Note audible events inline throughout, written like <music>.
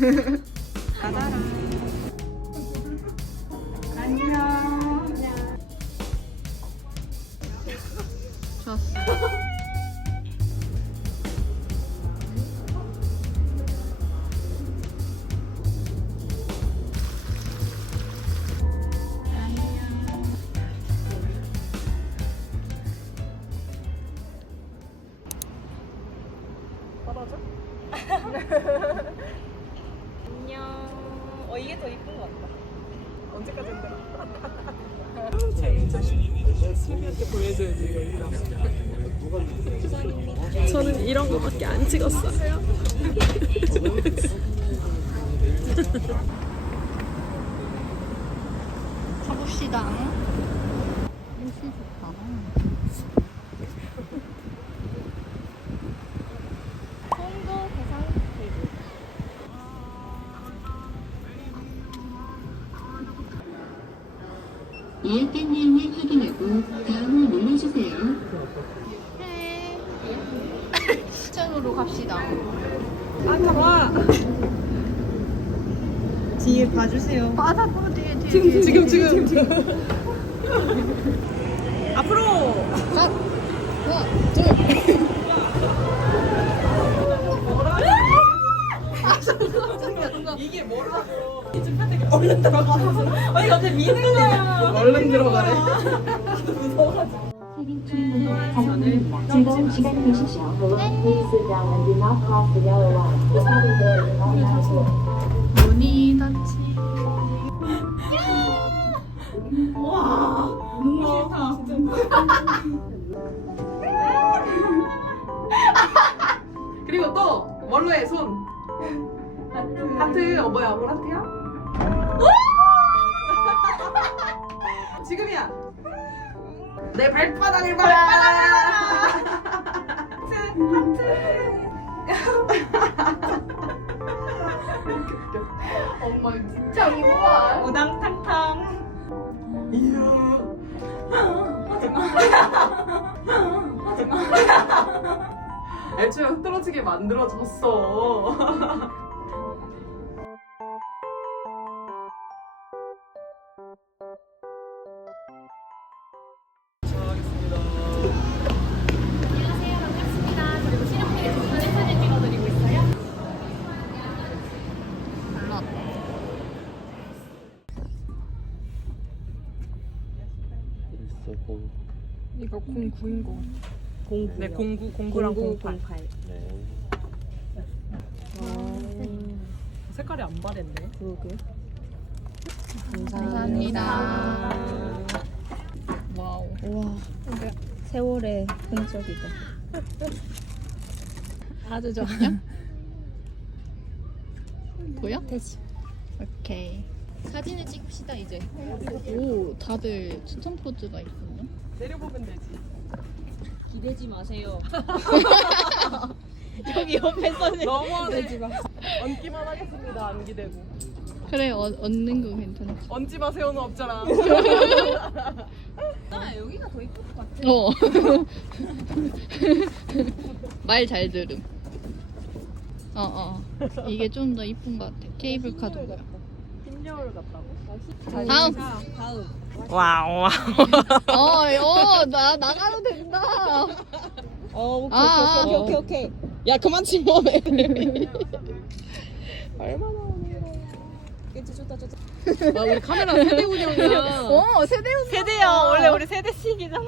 <laughs> 좋았어. 저는 이런 거밖에 안 찍었어요. <laughs> 가봅시다. 옷이 좋다. 갑시다. 아 들어와. 뒤에 봐주세요. 또 뒤에, 뒤에, 뒤에. 지금 지금 지금. <laughs> 앞으로. 자, 하나, 둘. <laughs> 이게 뭐라고? 이쯤 펜데 얼른 들어가. 아니 갑자기 미는 거야. 얼른 들어가래. <laughs> 세빙 출입문은 자동문입니다. 즐거운 시간 되십시오. Please sit down and do not cross the yellow line. The cabin door is not navigable. 문이 닫히. 그리고 또해 손? 하트 어 뭐야 뭘 하트야? 지금이야 내 발바닥을 봐. 하트. 하트 엄마 진짜 이거야. 우당탕탕. 이야. 애초에 흐트러지게 만들어줬어 있어 이거 09인 거 공구 네 공구 공구랑 08 네. 색깔이 안 바랬네 그러게 감사합니다. 와우. 우와 세월의 흔적이다 아주 좋냐? 보여? 되지. 오케이. 사진을 찍읍시다 이제. 오, 다들 추천 포즈가 있군요. 내려보면 되지 기대지 마세요 <laughs> 여기 옆에서 너무하네 얹기만 하겠습니다 안 기대고 그래, 어, 얻는 거 괜찮지. 얹지 마세요는 없잖아 <laughs> 아 여기가 더 이쁠 것 같아 어. <laughs> 말 잘 들음. 어, 어. 이게 좀 더 이쁜 것 같아. 케이블카도. 흰여울 같다고? 다음. 다음. 와우 어, 어, 나, 나가도 된다. 어 오케이 아, 오케이 아. 오케이 오케이 오케이. 야 그만 침범해 <laughs> 얼마나 오네 괜찮 좋다 좋다. 아 우리 카메라 세대 운영이야. 어, 세대운 세대야. 원래 우리 세대씩이잖아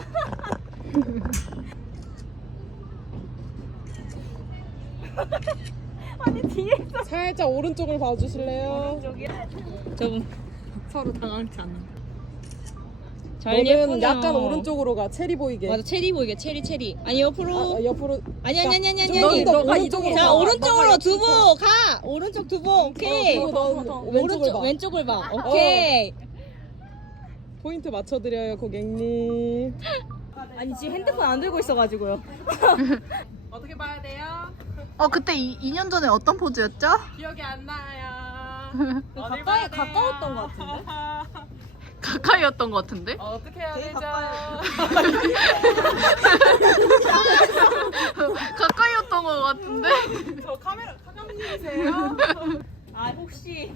<laughs> 살짝 오른쪽을 봐주실래요? 좀 서로 당황치 않는 잘 너는 예쁘네요. 약간 오른쪽으로 가 체리 보이게. 맞아 체리 보이게 체리 체리. 아니 옆으로. 아, 옆으로. 아니 아니 아니 아니 아니 너, 아니. 너가 이쪽으로 자 가. 오른쪽으로 너가 두부. 가. 오른쪽 두부. 오케이. 그리고 너 왼쪽을 오른쪽 봐. 왼쪽을 봐. 오케이. 포인트 맞춰드려요 고객님. 아니 지금 핸드폰 안 들고 있어가지고요. <laughs> 어떻게 봐야 돼요? 어, 그때 이, 2년 전에 어떤 포즈였죠? 기억이 안 나요 <laughs> 가까이 봐야 돼요? 가까웠던 것 같은데 <laughs> 가까이였던 것 같은데? 어, 어떻게 해야 되게 되죠? <laughs> 가까이였던 것 같은데? 저 카메라 사장님이세요? 아 혹시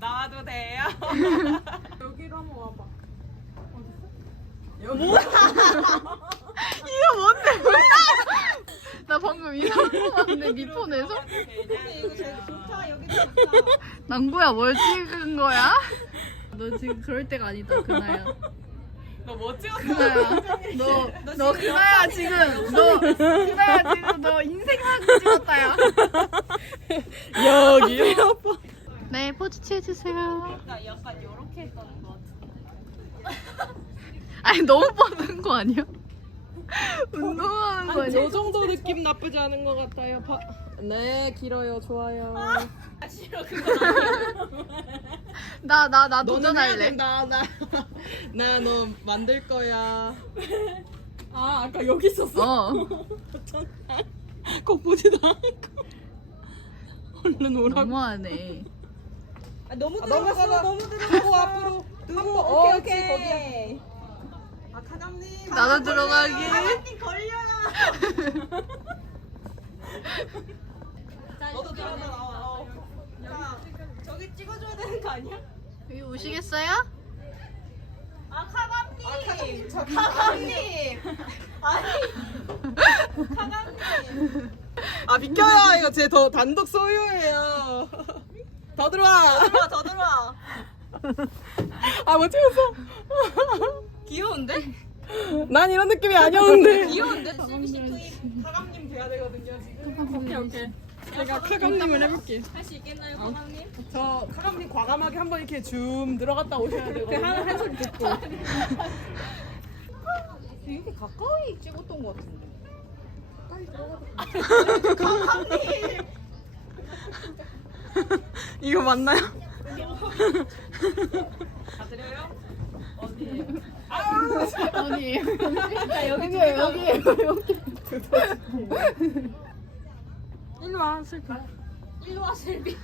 나와도 돼요? 여기로 한번 와봐. 이거 뭔데? 나 방금 이상한 거 같은데 니 폰에서? 이거 제일 좋다 여기도 좋다 남구야 뭘 찍은 거야? 너 지금 그럴 때가 아니다 그나야 너 뭐 찍었어? 그나야 너 너 그나야 지금 너 그나야 지금 너 인생 사진 찍었다 야 여기. 네 포즈 취해주세요 나 약간 요렇게 했던 거 같아 아니 너무 뻗은 거 아니야? <laughs> 운동하는 거 아니야? 저 정도 느낌 나쁘지 않은 것 같아요. 바... 네, 길어요. 좋아요. 싫어 그거 나 나 나 너는 해야 도전할래 된다. 나, <laughs> 나 너 만들 거야. 아, 아까 여기 있었어. 어꼭 보지도 않고. 얼른 오라고. 너무하네 아, 너무 아, 들어갔어. 너무 들어갔어 앞으로. 두고. 오케이 어, 오케이 아, 카 감님. 나도 들어가기 사장님 걸려요 너도 들어가 나와. 어. 야 저기 찍어줘야 되는 거 아니야? 여기 오시겠어요? 아 카감님 아, 카감님, 저 카감님 아니 카감님 아, 비켜요. 이거 제 더 단독 소유예요. 더 들어와. 들어와 더 들어와 아, 못 찍었어. 귀여운데? 난 이런 느낌이 아니었는데. 귀여운데? 투입 카감님 돼야 되거든요, 지금. 오케이, 오케이. 제가 카감님을 해볼게요. 할수 있겠나요 카감님? 저 카감님 과감하게 한번 이렇게 줌 들어갔다 오셔야 되거든요. 한, 한 소리 듣고 이렇게 가까이 찍었던 것 같은데 <laughs> 이거 맞나요? 아니 여기 여기 여기 일로 와, 슬퍼. 일로 와 셀비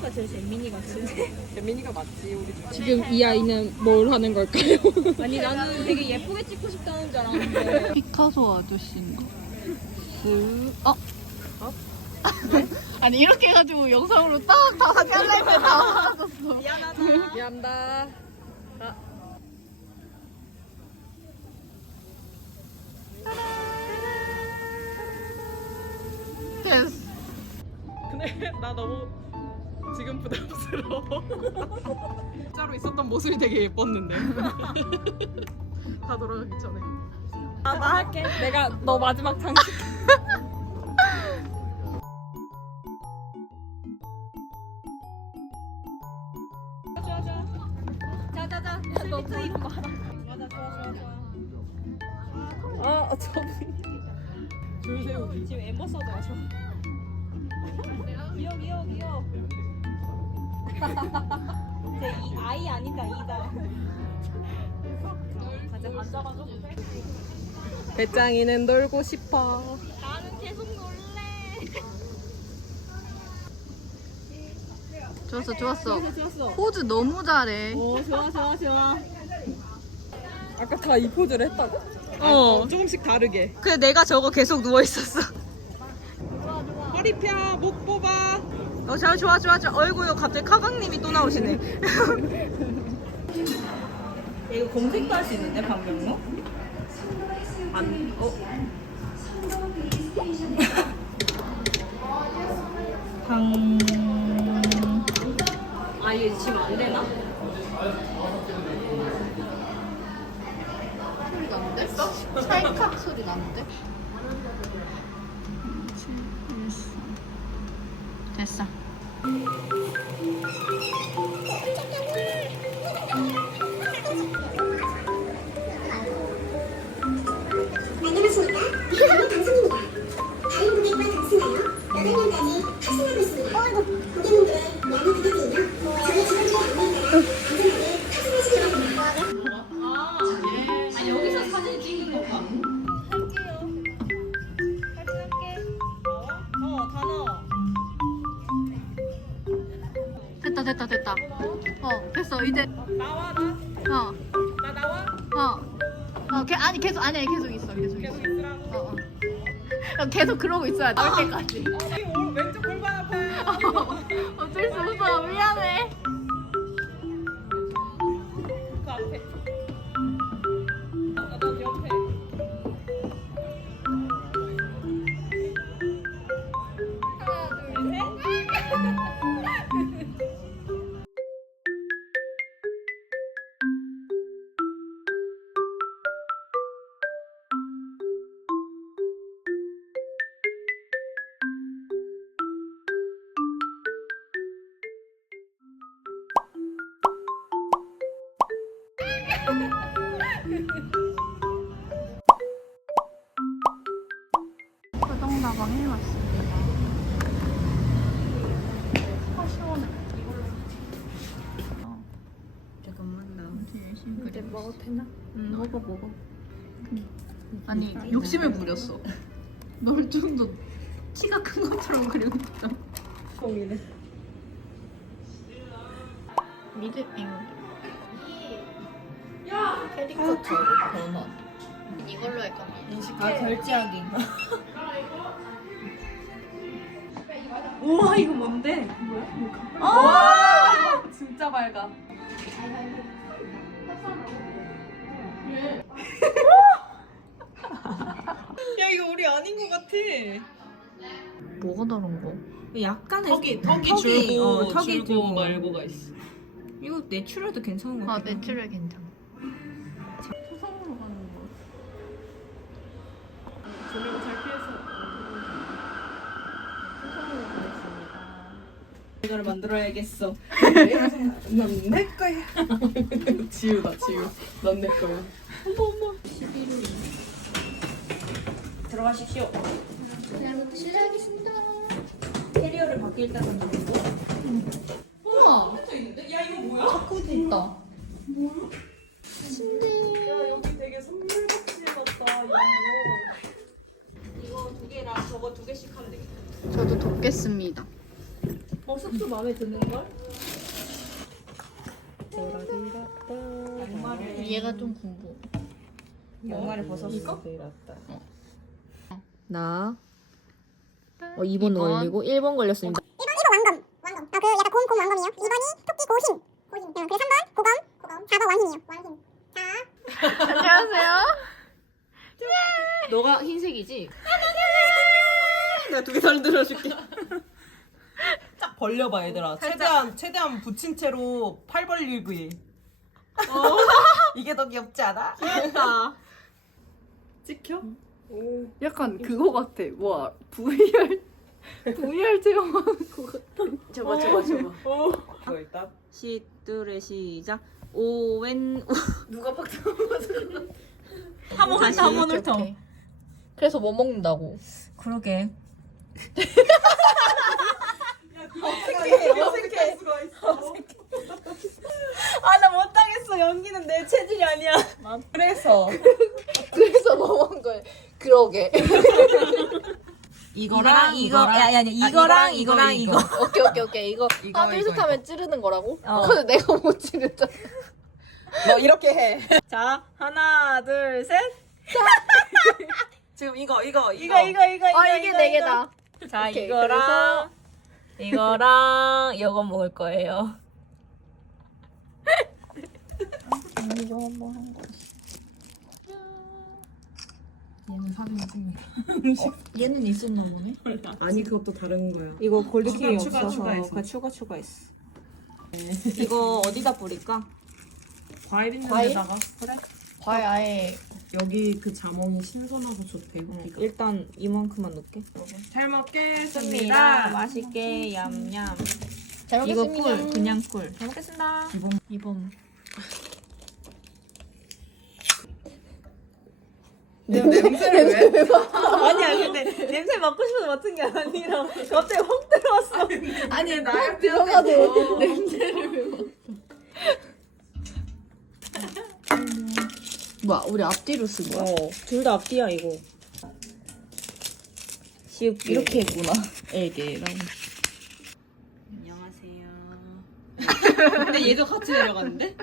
가 제일 재민이 같은데 민이가 맞지, 우리 집. 지금 이 아이는 뭘 하는 걸까요? 아니 나는 되게 예쁘게 찍고 싶다는 줄 알았는데 피카소 아저씨인 가? 스... 어? <laughs> 아니 이렇게 해가지고 영상으로 딱다 같이 할라이프에 나왔었어 미안다. 됐어 근데 나 너무 지금 부담스러워. <laughs> 진짜로 있었던 모습이 되게 예뻤는데. <laughs> 다 돌아가기 전에. 아, 나 할게 내가 너 마지막 장식 자자자 너 아, 귀여워 쟤이 아이 아니다 이다 가자 앉아가지고 배짱이는 놀고 싶어. 나는 계속 놀래 좋았어 좋았어 좋았어 포즈 너무 잘해 오 좋아 좋아 좋아 아까 다 이 포즈를 했다고? 어. 조금씩 다르게. 그래 내가 저거 계속 누워있었어 허리 펴, 목 뽑아. 어, 잘 좋아 좋아 좋아 어이구요 갑자기 카강님이 또 나오시네 <laughs> 이거 검색도 할 수 있는데 방명록? 안 어? 방... 아 이게 지금 안 되나? 소리 나는데? 찰칵 소리 나는데? 됐어 안녕 됐다 됐다 됐다 어 됐어 이제 나와 나 어나 나와? 어. 어, 개, 아니 계속 아니 계속 있어 계속 있어. 계속 있으라고. 어, 어. 어, 계속 그러고 있어야 나올 때까지. 먹어 먹어. 아니 욕심을 부렸어. 널 좀 더 키가 큰 것처럼 그리고 있다. 공이네. 미드핑. 캐릭터처럼 변화. 이걸로 할 거면. 아 결제하기. 우와 이거 뭔데? 아! 진짜 밝아. 야 이거 우리 아닌 것 같아. 뭐가 다른 거? 약간의 턱이 턱이 줄고 어, 턱이 줄고 줄고. 말고가 있어. 이거 내추럴도 괜찮은 것아 같아. 내추럴 괜찮아. 조명 잘 피해서. 이거를 만들어야겠어. 넌내 거야. <laughs> 지우다 지우. 넌 내 거야. 들어가십시오. 실례하겠습니다. 캐리어를 밖에 일단 던져놓고. 우와 야 이거 뭐야? 자꾸 있다. 야 여기 되게 선물 박스 같다 이거. 이거 두 개랑 저거 두 개씩 하면 되겠다. 저도 돕겠습니다. 어 습도 마음에 드는 걸? 양말을 얘가 좀 궁금. 양말을 벗었어. 이거? 나 어, 2번 이번. 걸리고 1번 걸렸습니다. 1번 1번 왕검 왕검 아 그 약간 곰, 곰 왕검이요 2번이 토끼 고힘 고힘 응, 그리고 3번 고검 고검 4번 왕힘이요 왕힘 자 안녕하세요. 너가 흰색이지? 내가 두개잘 들어줄게. <laughs> 딱 벌려봐 얘들아. 최대한 최대한 붙인 채로 팔 벌리기. <laughs> 이게 더 귀엽지 않아? 귀엽다. 찍혀? 약간 그거 같아. 와 VR VR 체험하는 거 같아. 저봐 저봐 저봐. 이거 일단 시둘의 시작. 오웬 누가 팍 한번 훑어 한번 훑어. 오케이. 그래서 뭐 먹는다고? 그러게. <laughs> 어색해 어색해. 수가 있어. 아나 못하겠어. 연기는 내 체질이 아니야. 그래서 그래서 뭐 먹은 거예요? 그러게. 이거랑 이거 야야 이거랑 이거랑 이거. 오케이 오케이 오케이 이거 이거, 하나 이거, 둘셋 하면 찌르는 거라고? 어. 근데 내가 못 찌르잖아. 너 이렇게 해. 자 하나 둘 셋. 지금 이거 이거 이거 이거 이거 이거. 아 이게 네 개다. 자 오케이, 이거랑 이거랑 이거 먹을 거예요. 이거 한번 한 거. 얘는 사진 찍는 얘는 있었나 보네. 아니 그것도 다른 거야. 이거 골드킹이 추가, 없어서 추가했어. 그냥 추가 추가했어. 이거 어디다 뿌릴까? 과일 있는 과일? 데다가 그래. 과일 아예 여기 그 자몽이 신선하고 좋대. 여기가. 일단 이만큼만 넣을게. 잘 먹겠습니다. 습니다 맛있게 얌얌. 잘 이거 먹겠습니다. 꿀 그냥 꿀. 잘 먹겠습니다. 이번 냄새를 왜? <laughs> 아니야 근데 냄새 맡고 싶어서 맡은 게 아니라 갑자기 확 들어왔어. 아니 나 들어가도 냄새를 왜 맡아? 뭐야 우리 앞뒤로 쓴 거야? 둘다 앞뒤야 이거. 쉽게. 이렇게 했구나 애기랑 안녕하세요. <laughs> 근데 얘도 같이 내려갔는데?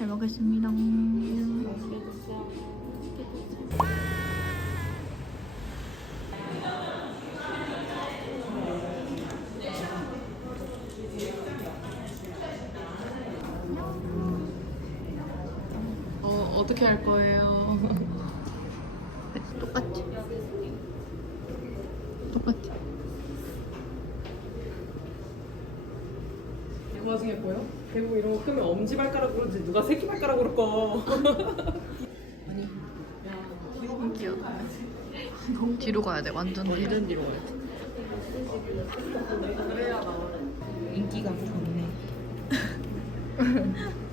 잘 먹겠습니다. 어 어떻게 할 거예요? 똑같지? 똑같지? 이 와중에 보여? 대구 이런 거 끄면 엄지 발가락으로 그러지 누가 새끼 발가락으로 꺼. 귀여워. 뒤로 가야 돼. 완전 뒤로. 완전 뒤로 가야 돼. 인기가 좋네. <laughs>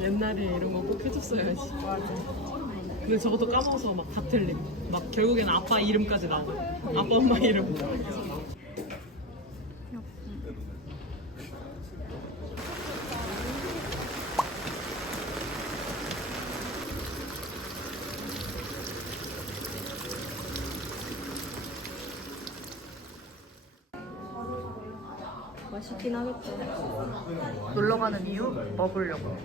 옛날에 이런 거 꼭 해줬어야지. 근데 저것도 까먹어서 막 다 틀림. 막 결국에는 아빠 이름까지 나와. 아빠 엄마 이름. 맛있긴 하겠다. 놀러 가는 이유? 먹으려고.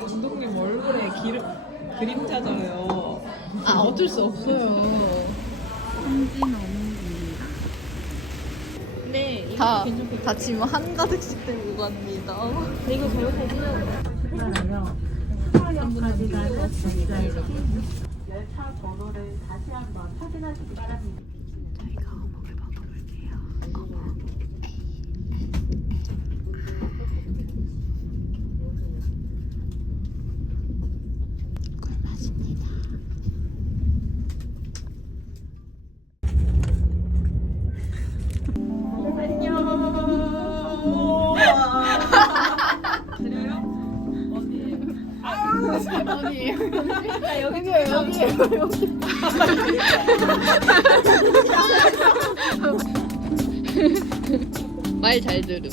감독님 얼굴에 기름 그림자져요. 아 어쩔 수 없어요. 근데 이거 다, 괜찮겠다. 다짐한 가득씩 들고 갑니다. 근데 이거 잘못하면 저희가 차 번호를 다시 한번 확인하시기 바랍니다. 말 잘 들음.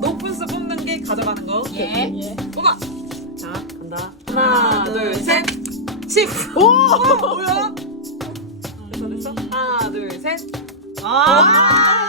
높은 수 뽑는 게 가져가는 거. 예. 뽑아. 자, 간다. 하나, 둘, 셋. 10. 오! 뭐야? 됐어, 됐어. 하나, 둘, 셋. 아!